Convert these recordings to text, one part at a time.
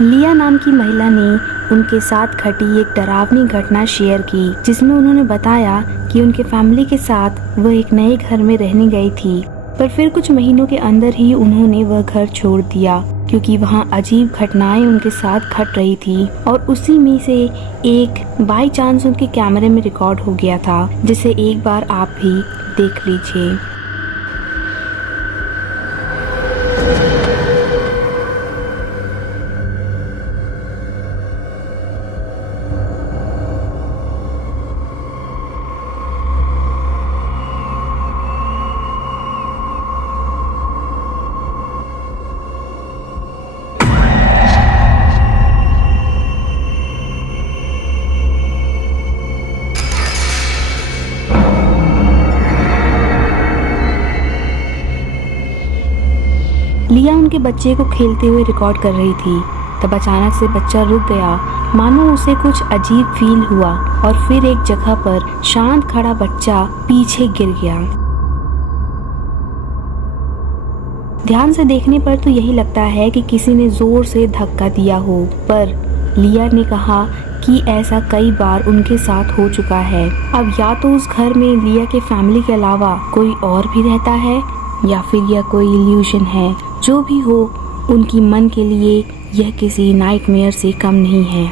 लिया नाम की महिला ने उनके साथ घटी एक डरावनी घटना शेयर की, जिसमें उन्होंने बताया कि उनके फैमिली के साथ वो एक नए घर में रहने गई थी, पर फिर कुछ महीनों के अंदर ही उन्होंने वह घर छोड़ दिया क्योंकि वहां अजीब घटनाएं उनके साथ घट रही थी और उसी में से एक बाई चांस उनके कैमरे में रिकॉर्ड हो गया था, जिसे एक बार आप भी देख लीजिए। लिया उनके बच्चे को खेलते हुए रिकॉर्ड कर रही थी, तब अचानक से बच्चा रुक गया, मानो उसे कुछ अजीब फील हुआ और फिर एक जगह पर शांत खड़ा बच्चा पीछे गिर गया। ध्यान से देखने पर तो यही लगता है कि किसी ने जोर से धक्का दिया हो, पर लिया ने कहा कि ऐसा कई बार उनके साथ हो चुका है। अब या तो उस घर में लिया के फैमिली के अलावा कोई और भी रहता है या फिर यह कोई इल्यूजन है। जो भी हो, उनकी मन के लिए यह किसी नाइटमेयर से कम नहीं है।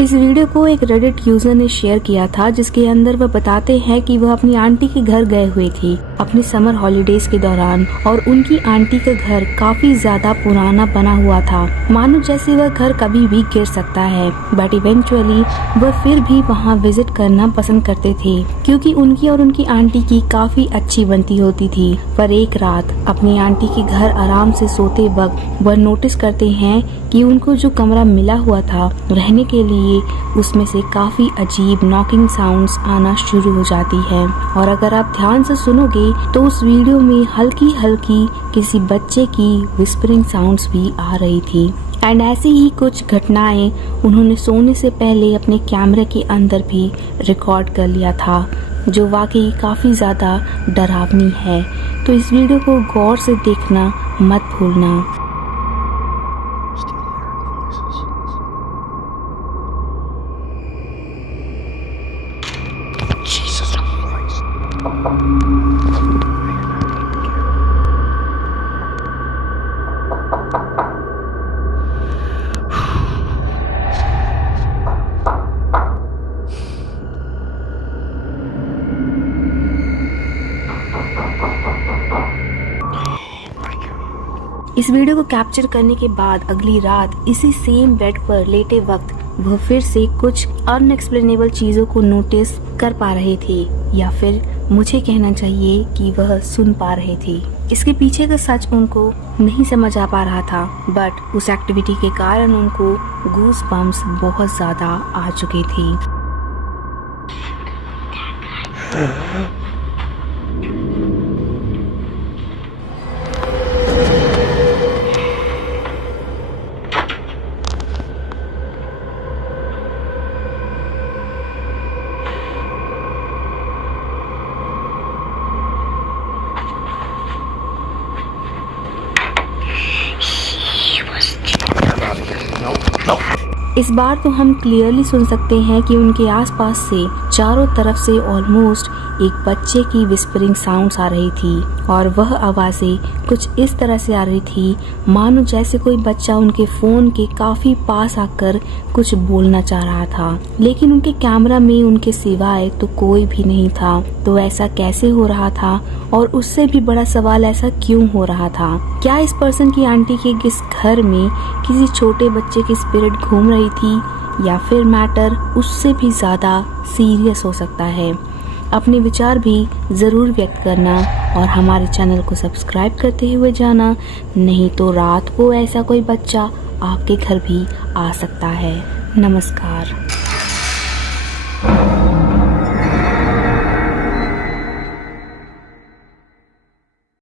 इस वीडियो को एक रेडिट यूजर ने शेयर किया था, जिसके अंदर वह बताते हैं कि वह अपनी आंटी के घर गए हुए थी अपने समर हॉलिडेज के दौरान और उनकी आंटी का घर काफी ज्यादा पुराना बना हुआ था, मानो जैसे वह घर कभी भी गिर सकता है। बट इवेंचुअली वह फिर भी वहां विजिट करना पसंद करते थे क्योंकि उनकी और उनकी आंटी की काफी अच्छी बनती होती थी। पर एक रात अपनी आंटी के घर आराम से सोते वक्त वह नोटिस करते हैं कि उनको जो कमरा मिला हुआ था रहने के लिए, उसमें से काफी अजीब नॉकिंग साउंड्स आना शुरू हो जाती है। और अगर आप ध्यान से सुनोगे तो उस वीडियो में हल्की हल्की किसी बच्चे की विस्परिंग साउंड्स भी आ रही थी। एंड ऐसी ही कुछ घटनाएं उन्होंने सोने से पहले अपने कैमरे के अंदर भी रिकॉर्ड कर लिया था, जो वाकई काफी ज्यादा डरावनी है। तो इस वीडियो को गौर से देखना मत भूलना। इस वीडियो को कैप्चर करने के बाद अगली रात इसी सेम बेड पर लेटे वक्त वह फिर से कुछ अनएक्सप्लेनेबल चीजों को नोटिस कर पा रहे थे, या फिर मुझे कहना चाहिए कि वह सुन पा रहे थे। इसके पीछे का सच उनको नहीं समझ आ पा रहा था, बट उस एक्टिविटी के कारण उनको गूस बम्स बहुत ज्यादा आ चुके थे। इस बार तो हम क्लियरली सुन सकते हैं कि उनके आसपास से चारों तरफ से ऑलमोस्ट एक बच्चे की विस्परिंग साउंड्स आ रही थी और वह आवाजें कुछ इस तरह से आ रही थी मानो जैसे कोई बच्चा उनके फोन के काफी पास आकर कुछ बोलना चाह रहा था, लेकिन उनके कैमरा में उनके सिवाय तो कोई भी नहीं था। तो ऐसा कैसे हो रहा था, और उससे भी बड़ा सवाल ऐसा क्यों हो रहा था? क्या इस पर्सन की आंटी के इस घर में किसी छोटे बच्चे की स्पिरिट घूम रही थी, या फिर मैटर उससे भी ज्यादा सीरियस हो सकता है? अपने विचार भी ज़रूर व्यक्त करना और हमारे चैनल को सब्सक्राइब करते हुए जाना, नहीं तो रात को ऐसा कोई बच्चा आपके घर भी आ सकता है। नमस्कार।